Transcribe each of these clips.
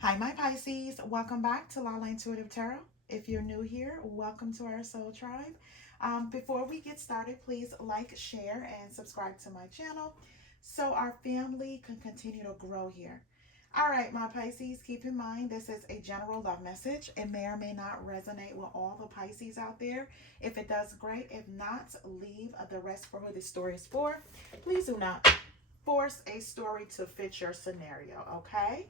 Hi, my Pisces. Welcome back to Lala Intuitive Tarot. If you're new here, welcome to our soul tribe. Before we get started, please like, share, and subscribe to my channel so our family can continue to grow here. All right, my Pisces, keep in mind this is a general love message. It may or may not resonate with all the Pisces out there. If it does, great. If not, leave the rest for who this story is for. Please do not force a story to fit your scenario, okay?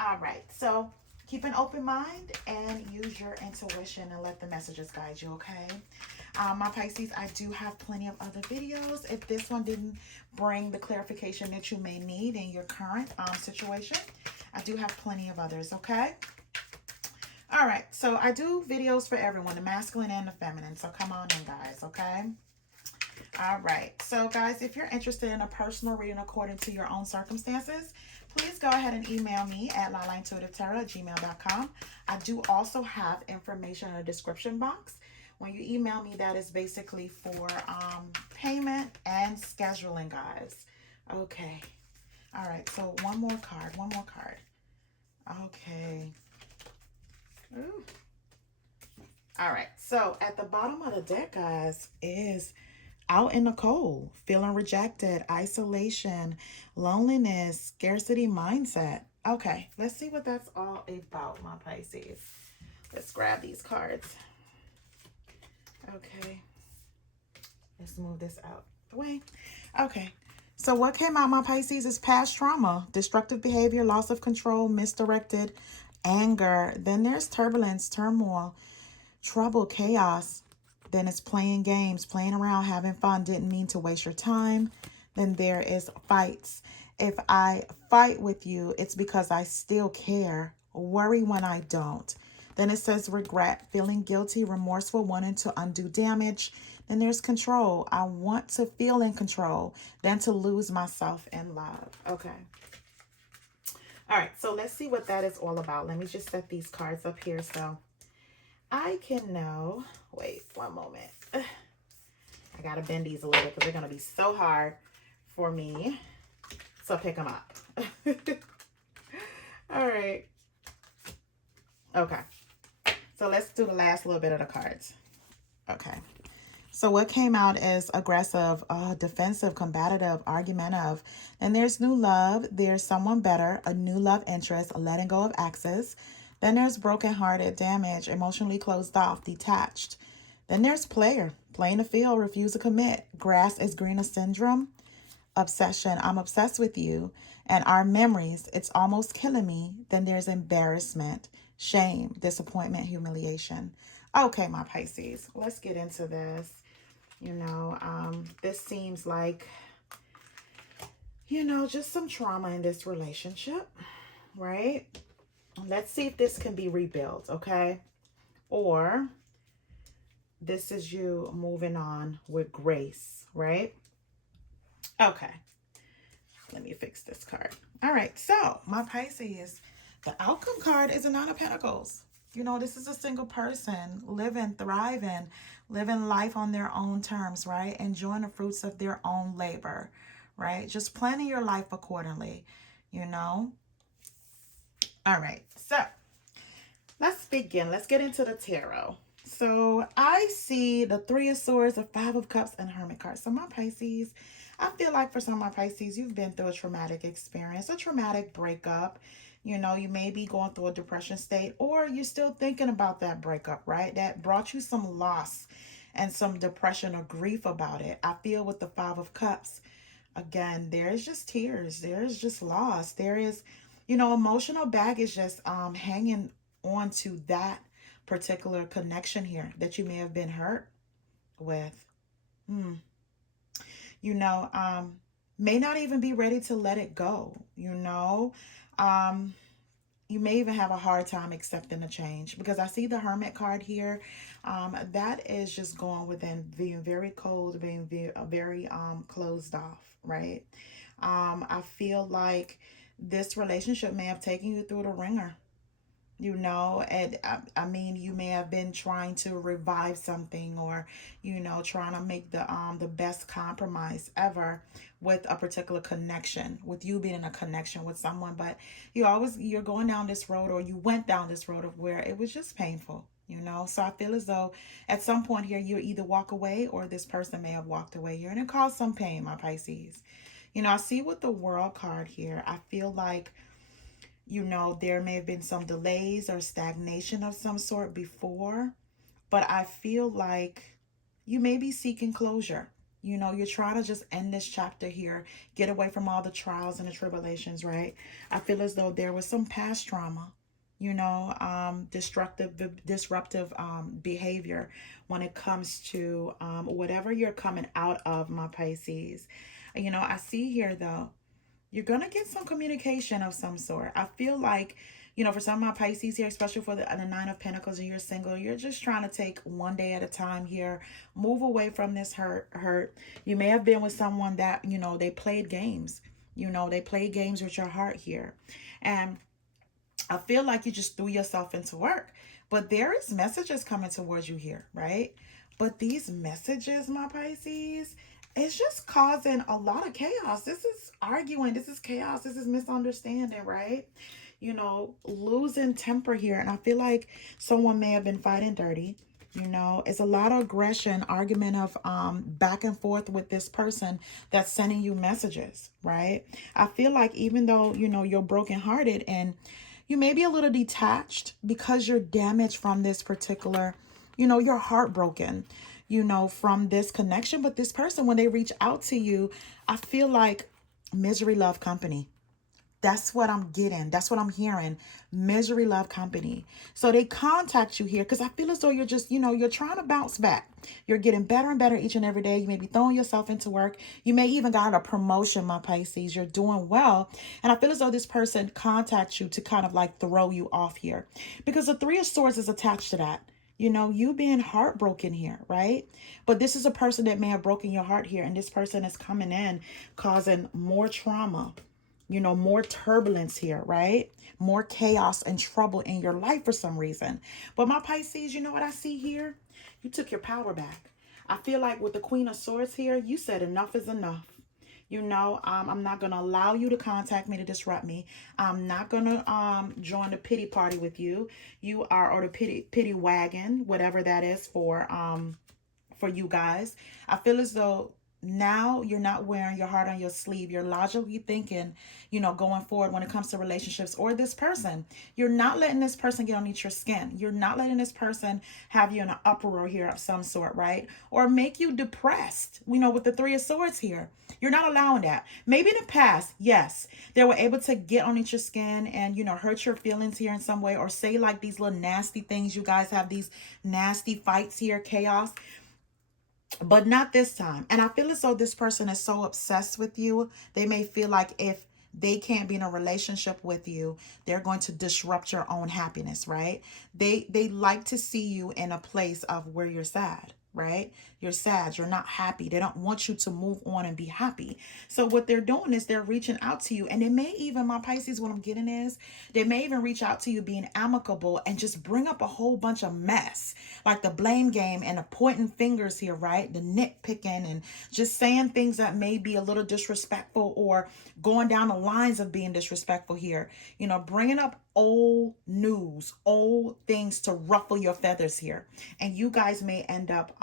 All right, so keep an open mind and use your intuition and let the messages guide you, okay? My Pisces, I do have plenty of other videos. If this one didn't bring the clarification that you may need in your current situation, I do have plenty of others, okay? All right, so I do videos for everyone, the masculine and the feminine, so come on in, guys, okay? All right, so guys, if you're interested in a personal reading according to your own circumstances, please go ahead and email me at lalaintuitivetarot@gmail.com. I do also have information in the description box. When you email me, that is basically for payment and scheduling, guys. Okay. All right, so one more card. Okay. Ooh. All right, so at the bottom of the deck, guys, is out in the cold, feeling rejected, isolation, loneliness, scarcity mindset. Okay, let's see what that's all about, my Pisces. Let's grab these cards. Okay, let's move this out the way. Okay, so what came out, my Pisces, is past trauma, destructive behavior, loss of control, misdirected anger. Then there's turbulence, turmoil, trouble, chaos. Then it's playing games, playing around, having fun, didn't mean to waste your time. Then there is fights. If I fight with you, it's because I still care. Worry when I don't. Then it says regret, feeling guilty, remorseful, wanting to undo damage. Then there's control. I want to feel in control, then to lose myself in love. Okay. All right, so let's see what that is all about. Let me just set these cards up here so I can know. Wait, one moment. I gotta bend these a little because they're gonna be so hard for me. So pick them up. All right. Okay. So let's do the last little bit of the cards. Okay. So what came out is aggressive, defensive, combative, argumentative. And there's new love. There's someone better, a new love interest, a letting go of exes. Then there's brokenhearted, damaged, emotionally closed off, detached. Then there's player, playing the field, refuse to commit. Grass is greener syndrome, obsession, I'm obsessed with you. And our memories, it's almost killing me. Then there's embarrassment, shame, disappointment, humiliation. Okay, my Pisces, let's get into this. This seems like, just some trauma in this relationship, right? Let's see if this can be rebuilt, okay? Or this is you moving on with grace, right? Okay. Let me fix this card. All right, so my Pisces, the outcome card is a Nine of Pentacles. This is a single person living, thriving, living life on their own terms, right? Enjoying the fruits of their own labor, right? Just planning your life accordingly, All right, so let's begin. Let's get into the tarot. So I see the Three of Swords, the Five of Cups, and Hermit card. So my Pisces, I feel like for some of my Pisces, you've been through a traumatic experience, a traumatic breakup. You may be going through a depression state, or you're still thinking about that breakup, right? That brought you some loss and some depression or grief about it. I feel with the Five of Cups, again, there's just tears. There's just loss. There is, emotional baggage just hanging on to that particular connection here that you may have been hurt with. Hmm. you know, may not even be ready to let it go. Um, you may even have a hard time accepting the change because I see the Hermit card here. That is just going within being very cold, being very closed off, right? I feel like this relationship may have taken you through the ringer. you know. And I mean, you may have been trying to revive something, or you know, trying to make the best compromise ever with a particular connection, with you being in a connection with someone. But you're going down this road, or you went down this road of where it was just painful, you know. So I feel as though at some point here you either walk away, or this person may have walked away here, and it caused some pain, my Pisces. You know, I see with the World card here, I feel like, you know, there may have been some delays or stagnation of some sort before, but I feel like you may be seeking closure. You know, you're trying to just end this chapter here, get away from all the trials and the tribulations, right? I feel as though there was some past trauma, you know, disruptive behavior when it comes to whatever you're coming out of, my Pisces. You know, I see here though, you're going to get some communication of some sort. I feel like, you know, for some of my Pisces here, especially for the Nine of Pentacles, and you're single, you're just trying to take one day at a time here. Move away from this hurt. You may have been with someone that, you know, they played games. You know, they played games with your heart here. And I feel like you just threw yourself into work. But there is messages coming towards you here, right? But these messages, my Pisces, it's just causing a lot of chaos. This is arguing. This is chaos. This is misunderstanding, right? You know, losing temper here. And I feel like someone may have been fighting dirty. You know, it's a lot of aggression, argument of back and forth with this person that's sending you messages, right? I feel like even though, you know, you're brokenhearted and you may be a little detached because you're damaged from this particular, you know, you're heartbroken, you know, from this connection. But this person, when they reach out to you, I feel like misery love company. That's what I'm getting. That's what I'm hearing. Misery love company. So they contact you here because I feel as though you're just, you know, you're trying to bounce back. You're getting better and better each and every day. You may be throwing yourself into work. You may even got a promotion, my Pisces. You're doing well. And I feel as though this person contacts you to kind of like throw you off here because the Three of Swords is attached to that. You know, you being heartbroken here, right? But this is a person that may have broken your heart here. And this person is coming in causing more trauma, you know, more turbulence here, right? More chaos and trouble in your life for some reason. But my Pisces, you know what I see here? You took your power back. I feel like with the Queen of Swords here, you said enough is enough. You know, I'm not going to allow you to contact me to disrupt me. I'm not going to join the pity party with you. You are, or the pity wagon, whatever that is for you guys. I feel as though now you're not wearing your heart on your sleeve. You're logically thinking, you know, going forward when it comes to relationships or this person. You're not letting this person get underneath your skin. You're not letting this person have you in an uproar here of some sort, right? Or make you depressed, you know, with the Three of Swords here. You're not allowing that. Maybe in the past, yes, they were able to get underneath your skin and, you know, hurt your feelings here in some way, or say like these little nasty things. You guys have these nasty fights here, chaos, but not this time. And I feel as though this person is so obsessed with you, they may feel like if they can't be in a relationship with you, they're going to disrupt your own happiness, right? They like to see you in a place of where you're sad, right? You're sad, you're not happy. They don't want you to move on and be happy. So what they're doing is they're reaching out to you, and they may even, my Pisces, what I'm getting is they may even reach out to you being amicable and just bring up a whole bunch of mess, like the blame game and the pointing fingers here, right? The nitpicking and just saying things that may be a little disrespectful or going down the lines of being disrespectful here. You know, bringing up old news, old things to ruffle your feathers here. And you guys may end up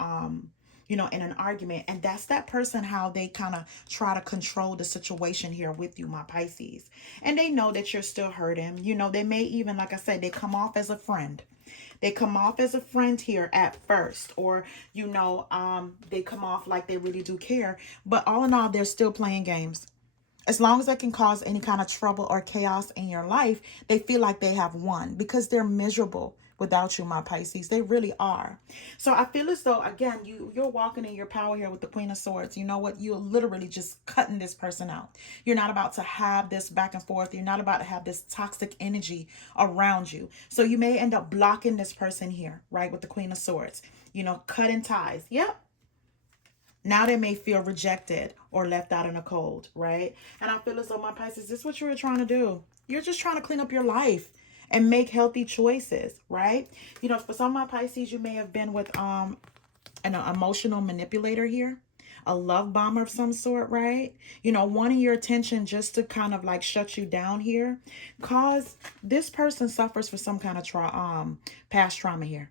you know, in an argument. And that's that person, how they kind of try to control the situation here with you, my Pisces. And they know that you're still hurting. You know, they may even, like I said, they come off as a friend. They come off as a friend here at first, or, you know, they come off like they really do care. But all in all, they're still playing games. As long as they can cause any kind of trouble or chaos in your life, they feel like they have won because they're miserable without you, my Pisces. They really are. So I feel as though, again, you're walking in your power here with the Queen of Swords. You know what? You're literally just cutting this person out. You're not about to have this back and forth. You're not about to have this toxic energy around you. So you may end up blocking this person here, right, with the Queen of Swords. You know, cutting ties. Yep. Now they may feel rejected or left out in the cold, right? And I feel as though, my Pisces, this is what you were trying to do. You're just trying to clean up your life and make healthy choices, right? You know, for some of my Pisces, you may have been with an emotional manipulator here, a love bomber of some sort, right? You know, wanting your attention just to kind of like shut you down here. Cause this person suffers for some kind of past trauma here.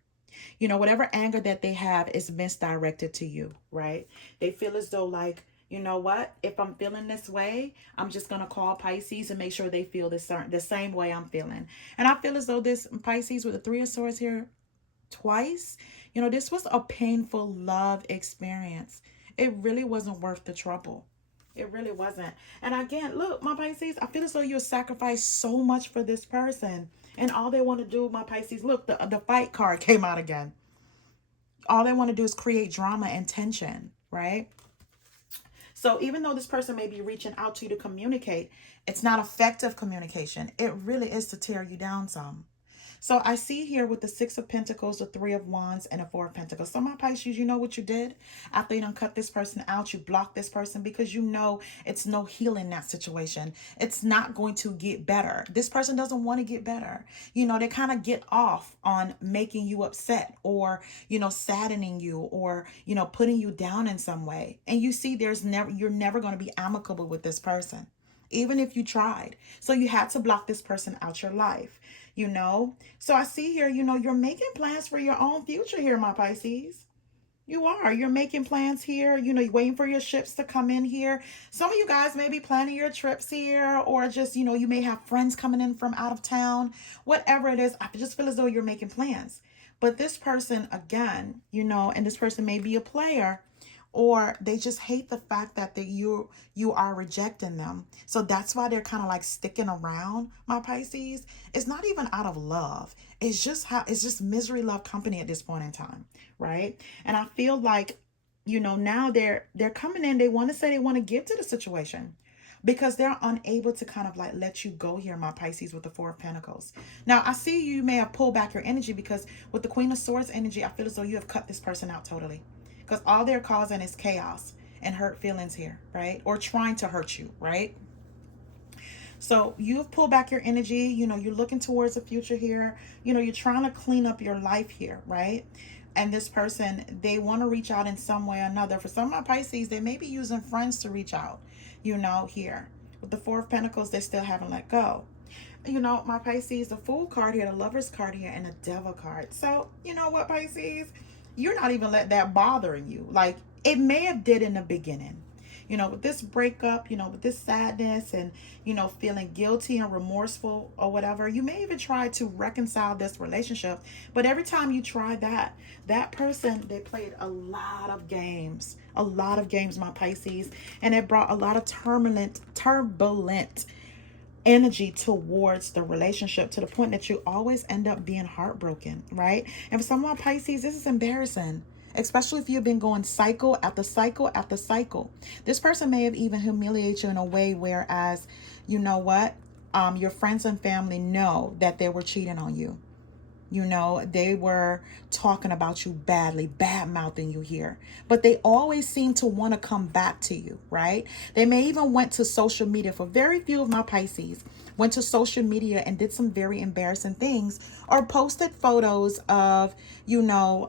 You know, whatever anger that they have is misdirected to you, right? They feel as though like, you know what, if I'm feeling this way, I'm just going to call Pisces and make sure they feel the same way I'm feeling. And I feel as though this Pisces with the Three of Swords here twice, you know, this was a painful love experience. It really wasn't worth the trouble. It really wasn't. And again, look, my Pisces, I feel as though you sacrificed so much for this person. And all they want to do, my Pisces, look, the fight card came out again. All they want to do is create drama and tension, right? So even though this person may be reaching out to you to communicate, it's not effective communication. It really is to tear you down some. So I see here with the Six of Pentacles, the Three of Wands, and the Four of Pentacles. So my Pisces, you know what you did? After you done cut this person out, you blocked this person because you know it's no healing that situation. It's not going to get better. This person doesn't want to get better. You know, they kind of get off on making you upset or, you know, saddening you or, you know, putting you down in some way. And you see you're never going to be amicable with this person, even if you tried. So you had to block this person out your life. You know, so I see here, you know, you're making plans for your own future here, my Pisces. You are. You're making plans here. You know, you're waiting for your ships to come in here. Some of you guys may be planning your trips here, or just, you know, you may have friends coming in from out of town. Whatever it is, I just feel as though you're making plans. But this person, again, you know, and this person may be a player, or they just hate the fact that you are rejecting them. So that's why they're kind of like sticking around, my Pisces. It's not even out of love. It's just misery love company at this point in time, right? And I feel like, you know, now they're coming in, they want to say they want to give to the situation because they're unable to kind of like let you go here, my Pisces, with the Four of Pentacles. Now, I see you may have pulled back your energy because with the Queen of Swords energy, I feel as though you have cut this person out totally. Because all they're causing is chaos and hurt feelings here, right? Or trying to hurt you, right? So you've pulled back your energy. You know, you're looking towards the future here. You know, you're trying to clean up your life here, right? And this person, they want to reach out in some way or another. For some of my Pisces, they may be using friends to reach out, you know, here. With the Four of Pentacles, they still haven't let go. You know, my Pisces, the Fool card here, the Lover's card here, and the Devil card. So, you know what, Pisces? You're not even let that bother you. Like, it may have did in the beginning. You know, with this breakup, you know, with this sadness and, you know, feeling guilty and remorseful or whatever, you may even try to reconcile this relationship. But every time you try that person, they played a lot of games, my Pisces. And it brought a lot of turbulent energy towards the relationship to the point that you always end up being heartbroken, right? And for some of my Pisces, this is embarrassing, especially if you've been going cycle after cycle after cycle. This person may have even humiliated you in a way whereas, you know what, your friends and family know that they were cheating on you. You know, they were talking about you badly, bad mouthing you here, but they always seem to want to come back to you, right? They may even went to social media. For very few of my Pisces, went to social media and did some very embarrassing things or posted photos of, you know,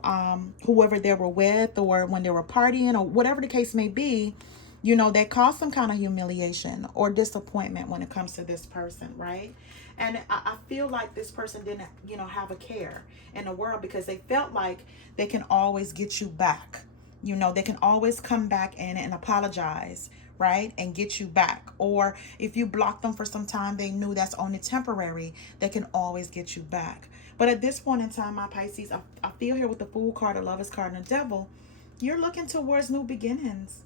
whoever they were with or when they were partying or whatever the case may be. You know, that caused some kind of humiliation or disappointment when it comes to this person, right? And I feel like this person didn't, you know, have a care in the world because they felt like they can always get you back. You know, they can always come back in and apologize, right? And get you back. Or if you block them for some time, they knew that's only temporary. They can always get you back. But at this point in time, my Pisces, I feel here with the Fool card, the Lover's card, and the Devil, you're looking towards new beginnings.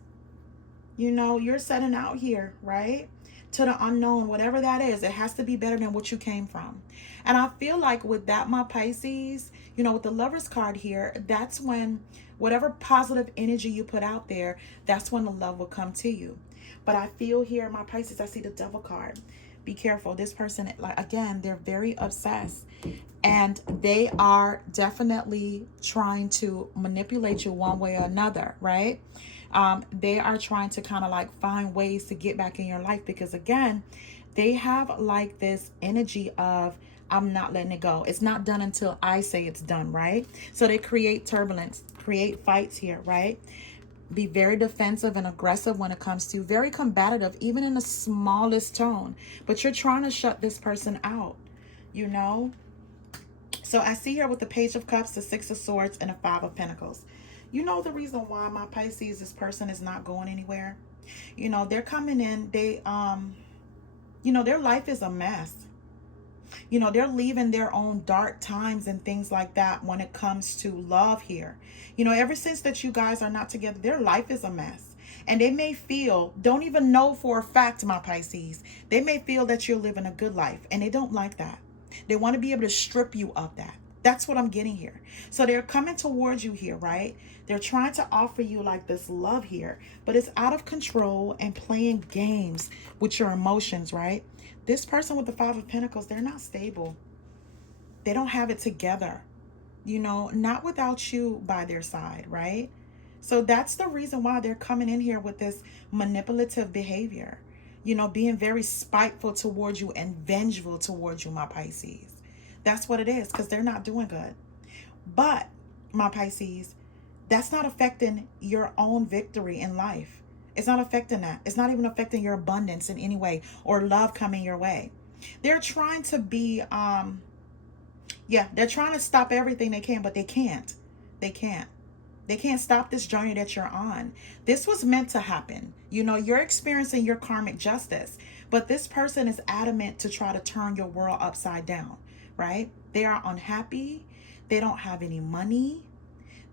You know, you're setting out here, right? To the unknown, whatever that is, it has to be better than what you came from. And I feel like with that, my Pisces, you know, with the Lover's card here, that's when whatever positive energy you put out there, that's when the love will come to you. But I feel here, my Pisces, I see the Devil card. Be careful. This person, like, again, they're very obsessed. And they are definitely trying to manipulate you one way or another, right? They are trying to kind of like find ways to get back in your life because, again, They have like this energy of, I'm not letting it go. It's not done until I say it's done, right? So they create turbulence, create fights here, right? Be very defensive and aggressive when it comes to, very combative, even in the smallest tone. But you're trying to shut this person out, you know? So I see here with the Page of Cups, the Six of Swords, and the Five of Pentacles. You know the reason why, my Pisces, this person is not going anywhere? You know, they're coming in, you know, their life is a mess. You know, they're leaving their own dark times and things like that when it comes to love here. You know, ever since that you guys are not together, their life is a mess. And they may feel, don't even know for a fact, my Pisces, they may feel that you're living a good life, and they don't like that. They want to be able to strip you of that. That's what I'm getting here. So they're coming towards you here, right? They're trying to offer you like this love here, but it's out of control and playing games with your emotions, right? This person with the Five of Pentacles, they're not stable. They don't have it together, you know, not without you by their side, right? So that's the reason why they're coming in here with this manipulative behavior, you know, being very spiteful towards you and vengeful towards you, my Pisces. That's what it is, because they're not doing good. But, my Pisces, that's not affecting your own victory in life. It's not affecting that. It's not even affecting your abundance in any way or love coming your way. They're trying to be, they're trying to stop everything they can, but they can't. They can't. They can't stop this journey that you're on. This was meant to happen. You know, you're experiencing your karmic justice, but this person is adamant to try to turn your world upside down, right? They are unhappy. They don't have any money.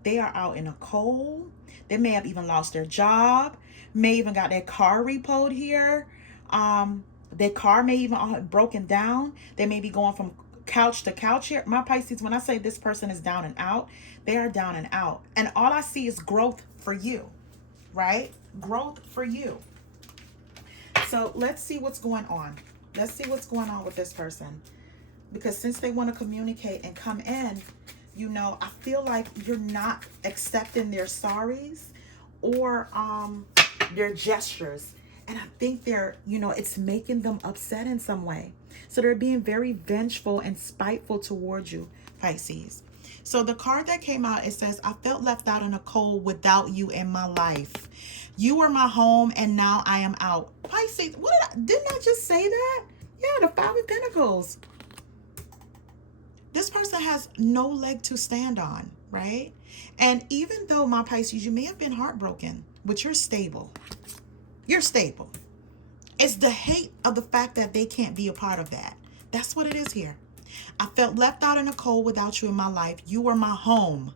They are out in the cold. They may have even lost their job, may even got their car repoed here. Their car may even have broken down. They may be going from couch to couch here. My Pisces, when I say this person is down and out, they are down and out. And all I see is growth for you, right? Growth for you. So let's see what's going on. Let's see what's going on with this person. Because since they want to communicate and come in, you know, I feel like you're not accepting their sorries or their gestures. And I think they're, you know, it's making them upset in some way. So they're being very vengeful and spiteful towards you, Pisces. So the card that came out, it says, I felt left out in the cold without you in my life. You were my home and now I am out. Pisces, didn't I just say that? Yeah, the Five of Pentacles. This person has no leg to stand on, right? And even though, my Pisces, you may have been heartbroken, but you're stable. You're stable. It's the hate of the fact that they can't be a part of that. That's what it is here. I felt left out in the cold without you in my life. You were my home.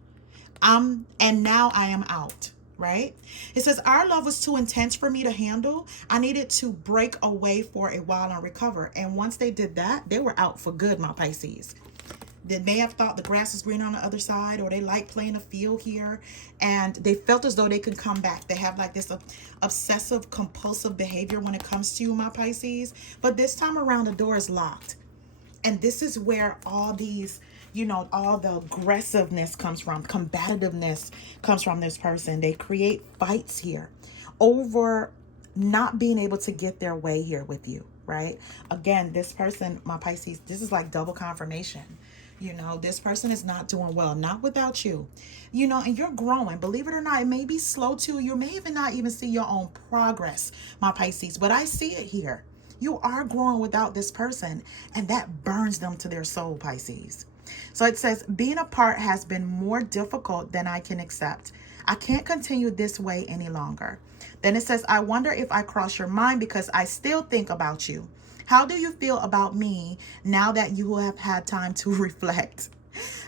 And now I am out, right? It says, our love was too intense for me to handle. I needed to break away for a while and recover. And once they did that, they were out for good, my Pisces. They may have thought the grass was green on the other side, or they like playing a field here, and they felt as though they could come back. They have like this obsessive compulsive behavior when it comes to you, my Pisces. But this time around, the door is locked. And this is where all these, you know, all the aggressiveness comes from, combativeness comes from this person. They create fights here over not being able to get their way here with you, right? Again, this person, my Pisces, this is like double confirmation. You know, this person is not doing well, not without you, you know, and you're growing. Believe it or not, it may be slow too. You may even not even see your own progress, my Pisces, but I see it here. You are growing without this person, and that burns them to their soul, Pisces. So it says, being apart has been more difficult than I can accept. I can't continue this way any longer. Then it says, I wonder if I cross your mind because I still think about you. How do you feel about me now that you have had time to reflect?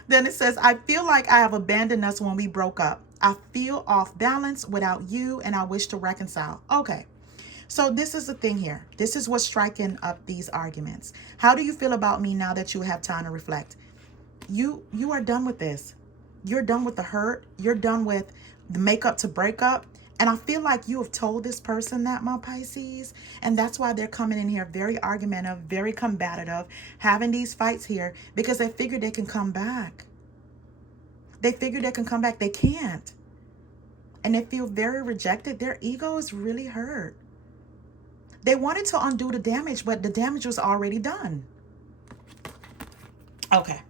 Then it says, I feel like I have abandoned us when we broke up. I feel off balance without you, and I wish to reconcile. Okay. So this is the thing here. This is what's striking up these arguments. How do you feel about me now that you have time to reflect? You are done with this. You're done with the hurt. You're done with the makeup to break up. And I feel like you have told this person that, my Pisces. And that's why they're coming in here very argumentative, very combative, having these fights here because they figure they can come back. They figure they can come back. They can't. And they feel very rejected. Their ego is really hurt. They wanted to undo the damage, but the damage was already done. Okay.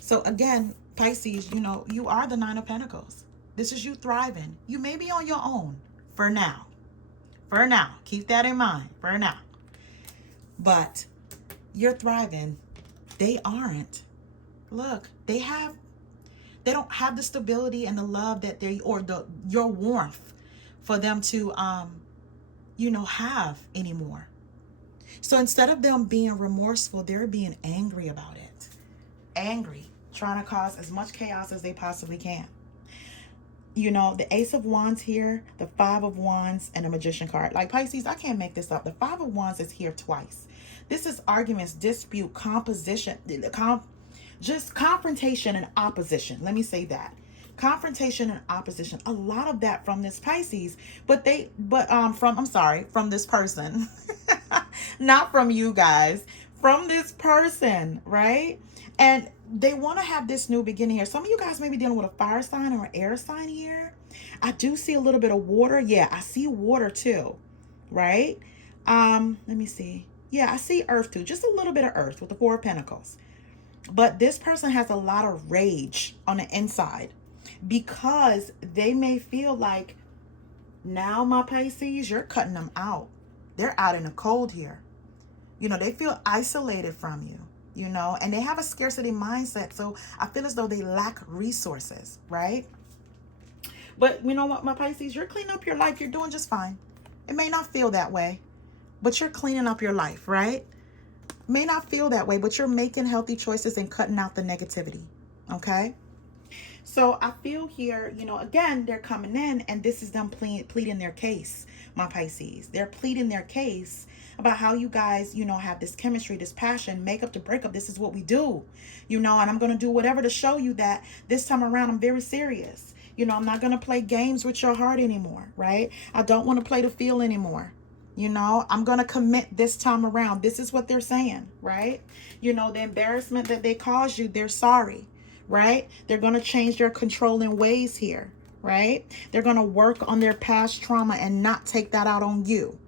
So again, Pisces, you know, you are the Nine of Pentacles. This is you thriving. You may be on your own for now. For now. Keep that in mind. For now. But you're thriving. They aren't. Look, they don't have the stability and the love that your warmth for them to you know, have anymore. So instead of them being remorseful, they're being angry about it. Angry, trying to cause as much chaos as they possibly can. You know, the Ace of Wands here, the Five of Wands, and the Magician card. Like Pisces, I can't make this up. The Five of Wands is here twice. This is arguments, dispute, composition, just confrontation and opposition. Let me say that. Confrontation and opposition. A lot of that from this Pisces, from this person. Not from you guys. From this person, right? And they want to have this new beginning here. Some of you guys may be dealing with a fire sign or an air sign here. I do see a little bit of water. Yeah, I see water too, right? Let me see. Yeah, I see earth too. Just a little bit of earth with the Four of Pentacles. But this person has a lot of rage on the inside because they may feel like, now my Pisces, you're cutting them out. They're out in the cold here. You know, they feel isolated from you, you know, and they have a scarcity mindset. So I feel as though they lack resources, right? But you know what, my Pisces, you're cleaning up your life. You're doing just fine. It may not feel that way, but you're cleaning up your life, right? May not feel that way, but you're making healthy choices and cutting out the negativity, okay? So I feel here, you know, again, they're coming in and this is them pleading their case, my Pisces. They're pleading their case about how you guys, you know, have this chemistry, this passion, make up to break up. This is what we do, you know, and I'm going to do whatever to show you that this time around I'm very serious. You know, I'm not going to play games with your heart anymore, right? I don't want to play the field anymore. You know, I'm going to commit this time around. This is what they're saying, right? You know, the embarrassment that they caused you, they're sorry, right? They're going to change their controlling ways here, right? They're going to work on their past trauma and not take that out on you,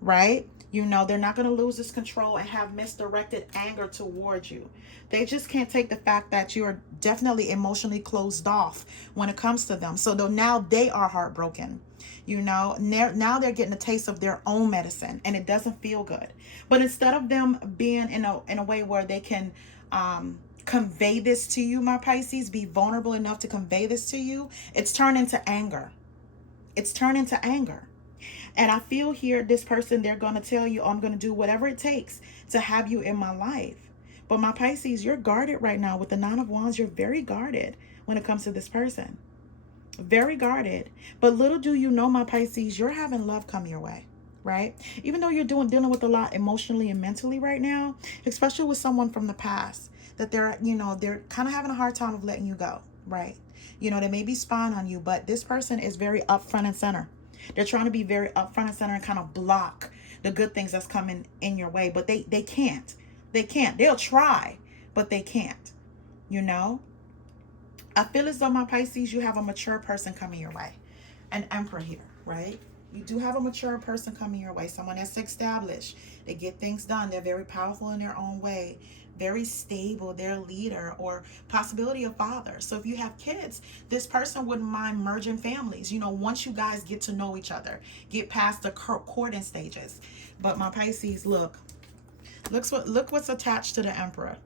right? You know, they're not going to lose this control and have misdirected anger towards you. They just can't take the fact that you are definitely emotionally closed off when it comes to them. So though now they are heartbroken. You know, now they're getting a taste of their own medicine and it doesn't feel good. But instead of them being in a way where they can convey this to you, my Pisces, be vulnerable enough to convey this to you, it's turned into anger. It's turned into anger. And I feel here, this person, they're going to tell you, oh, I'm going to do whatever it takes to have you in my life. But my Pisces, you're guarded right now with the Nine of Wands. You're very guarded when it comes to this person. Very guarded. But little do you know, my Pisces, you're having love come your way, right? Even though you're dealing with a lot emotionally and mentally right now, especially with someone from the past, that they're, you know, they're kind of having a hard time of letting you go, right? You know, they may be spying on you, but this person is very upfront and center. They're trying to be very upfront and center and kind of block the good things that's coming in your way, but they can't. They can't. They'll try, but they can't, you know? I feel as though, my Pisces, you have a mature person coming your way. An Emperor here, right? You do have a mature person coming your way. Someone that's established. They get things done. They're very powerful in their own way. Very stable. They're a leader or possibility of father. So if you have kids, this person wouldn't mind merging families. You know, once you guys get to know each other, get past the courting stages. But my Pisces, look what's attached to the Emperor.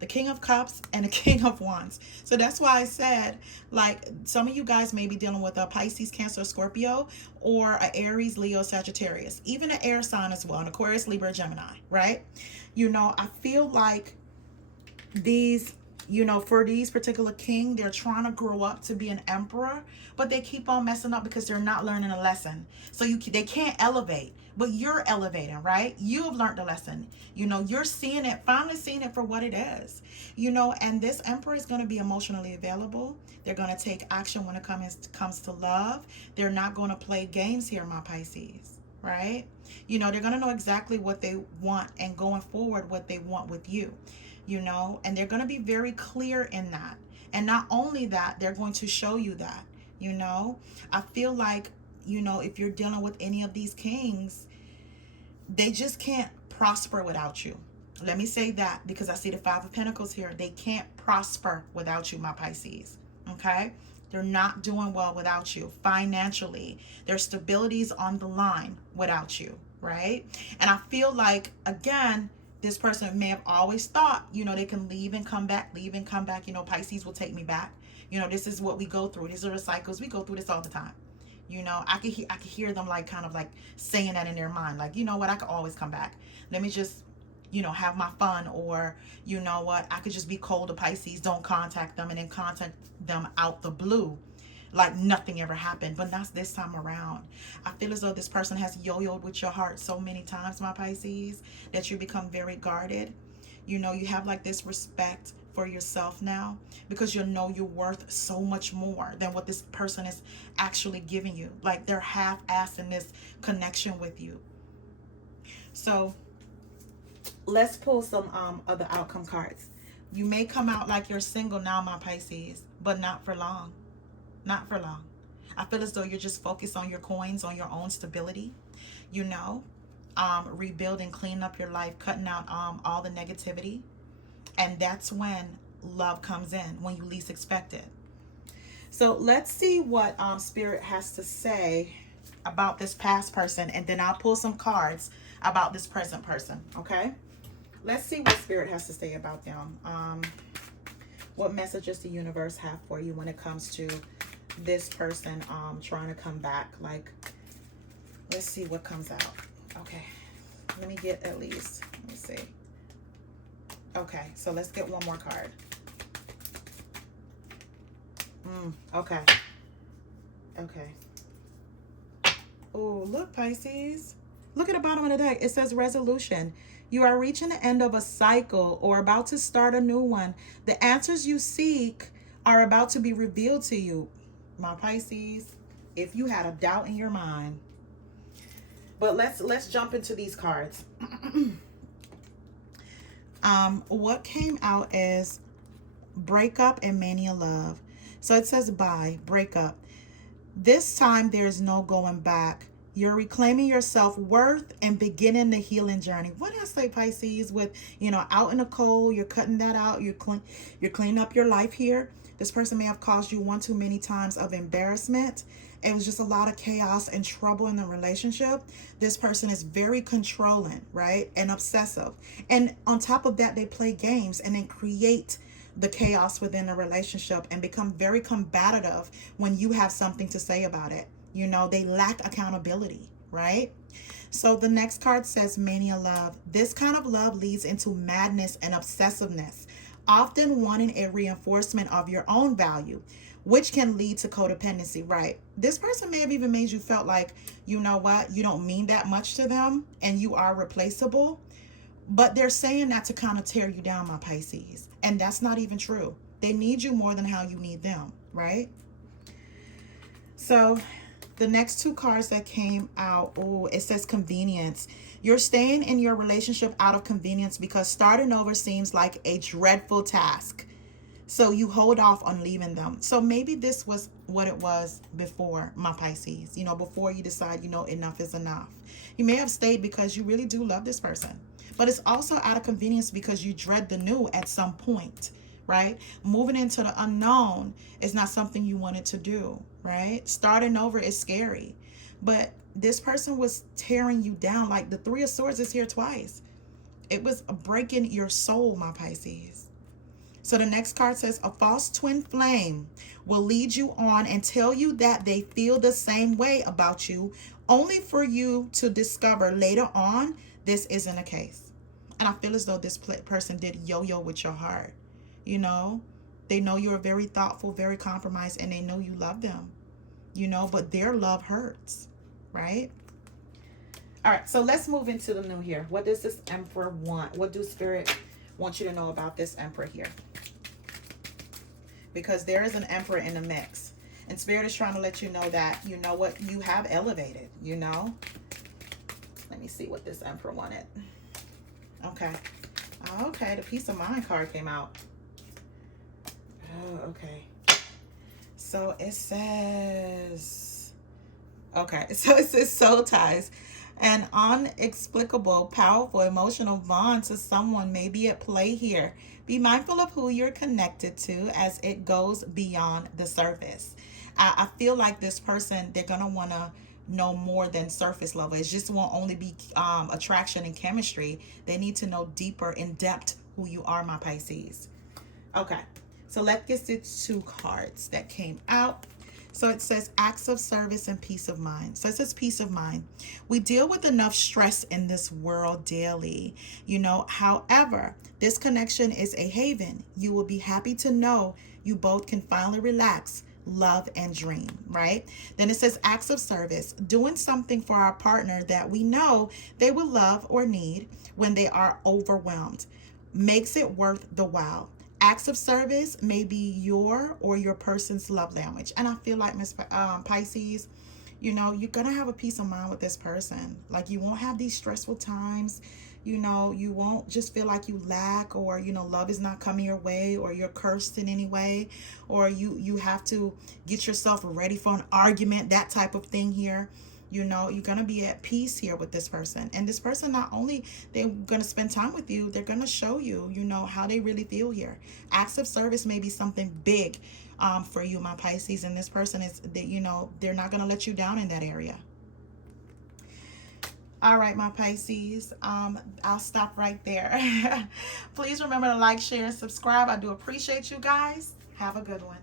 The King of Cups and the King of Wands. So that's why I said, like, some of you guys may be dealing with a Pisces, Cancer, Scorpio, or an Aries, Leo, Sagittarius. Even an air sign as well, an Aquarius, Libra, Gemini, right? You know, I feel like these, you know, for these particular king, they're trying to grow up to be an emperor, but they keep on messing up because they're not learning a lesson. So they can't elevate, but you're elevating, right? You have learned the lesson. You know, you're seeing it, finally seeing it for what it is. You know, and this emperor is going to be emotionally available. They're going to take action when it comes to love. They're not going to play games here, my Pisces, right? You know, they're going to know exactly what they want and going forward what they want with you. You know, and they're going to be very clear in that. And not only that, they're going to show you that, you know. I feel like, you know, if you're dealing with any of these kings, they just can't prosper without you. Let me say that, because I see the Five of Pentacles here. They can't prosper without you, my Pisces. Okay? They're not doing well without you financially. Their stability's on the line without you, right? And I feel like, again, this person may have always thought, you know, they can leave and come back, leave and come back. You know, Pisces will take me back. You know, this is what we go through. These are the cycles. We go through this all the time. You know, I could hear them like kind of like saying that in their mind. Like, you know what, I could always come back. Let me just, you know, have my fun. Or, you know what, I could just be cold to Pisces, don't contact them, and then contact them out the blue like nothing ever happened. But not this time around. I feel as though this person has yo-yoed with your heart so many times, my Pisces, that you become very guarded. You know, you have like this respect for yourself now, because you know you're worth so much more than what this person is actually giving you. Like, they're half-assed in this connection with you. So let's pull some other outcome cards. You may come out like you're single now, my Pisces, but not for long. Not for long. I feel as though you're just focused on your coins, on your own stability, you know, rebuilding, cleaning up your life, cutting out all the negativity. And that's when love comes in, when you least expect it. So let's see what Spirit has to say about this past person, and then I'll pull some cards about this present person, okay? Let's see what Spirit has to say about them. What messages the universe have for you when it comes to this person trying to come back. Like, let's see what comes out. Okay, let me get at least, let me see. Okay, so let's get one more card. Okay. Okay. Oh, look, Pisces. Look at the bottom of the deck. It says resolution. You are reaching the end of a cycle or about to start a new one. The answers you seek are about to be revealed to you, my Pisces, if you had a doubt in your mind. But let's jump into these cards. What came out is breakup and mania love. So it says bye, breakup. This time there's no going back. You're reclaiming your self-worth and beginning the healing journey. What did I say, Pisces? With, you know, out in the cold, you're cutting that out. You're cleaning up your life here. This person may have caused you one too many times of embarrassment. It was just a lot of chaos and trouble in the relationship. This person is very controlling, right? And obsessive. And on top of that, they play games and then create the chaos within the relationship and become very combative when you have something to say about it. You know, they lack accountability, right? So the next card says mania love. This kind of love leads into madness and obsessiveness, often wanting a reinforcement of your own value, which can lead to codependency, right? This person may have even made you felt like, you know what, you don't mean that much to them and you are replaceable. But they're saying that to kind of tear you down, my Pisces. And that's not even true. They need you more than how you need them, right? So the next two cards that came out, oh, it says convenience. You're staying in your relationship out of convenience because starting over seems like a dreadful task. So you hold off on leaving them. So maybe this was what it was before, my Pisces. You know, before you decide, you know, enough is enough. You may have stayed because you really do love this person. But it's also out of convenience because you dread the new at some point, right? Moving into the unknown is not something you wanted to do, right? Starting over is scary. But this person was tearing you down. Like the Three of Swords is here twice. It was breaking your soul, my Pisces. So the next card says a false twin flame will lead you on and tell you that they feel the same way about you, only for you to discover later on this isn't the case. And I feel as though this person did yo-yo with your heart. You know, they know you're very thoughtful, very compromised, and they know you love them. You know, but their love hurts, right? All right, so let's move into the new here. What does this Emperor want? What do Spirit want you to know about this Emperor here? Because there is an Emperor in the mix. And Spirit is trying to let you know that, you know what, you have elevated, you know. Let me see what this Emperor wanted. Okay. Okay, the Peace of Mind card came out. Oh, okay. So it says... Okay, so it says soul ties. An unexplicable, powerful emotional bond to someone may be at play here. Be mindful of who you're connected to as it goes beyond the surface. I feel like this person, they're going to want to know more than surface level. It just won't only be attraction and chemistry. They need to know deeper, in depth, who you are, my Pisces. Okay, so let's get to 2 cards that came out. So it says acts of service and peace of mind. So it says peace of mind. We deal with enough stress in this world daily, However, this connection is a haven. You will be happy to know you both can finally relax, love, and dream, right? Then it says acts of service, doing something for our partner that we know they will love or need when they are overwhelmed, makes it worth the while. Acts of service may be your or your person's love language. And I feel like, Miss Pisces, you're going to have a peace of mind with this person. Like, you won't have these stressful times. You won't just feel like you lack, or, love is not coming your way, or you're cursed in any way, or you have to get yourself ready for an argument, that type of thing here. You're going to be at peace here with this person. And this person, not only they're going to spend time with you, they're going to show you, how they really feel here. Acts of service may be something big for you, my Pisces. And this person is, they're not going to let you down in that area. All right, my Pisces, I'll stop right there. Please remember to like, share, and subscribe. I do appreciate you guys. Have a good one.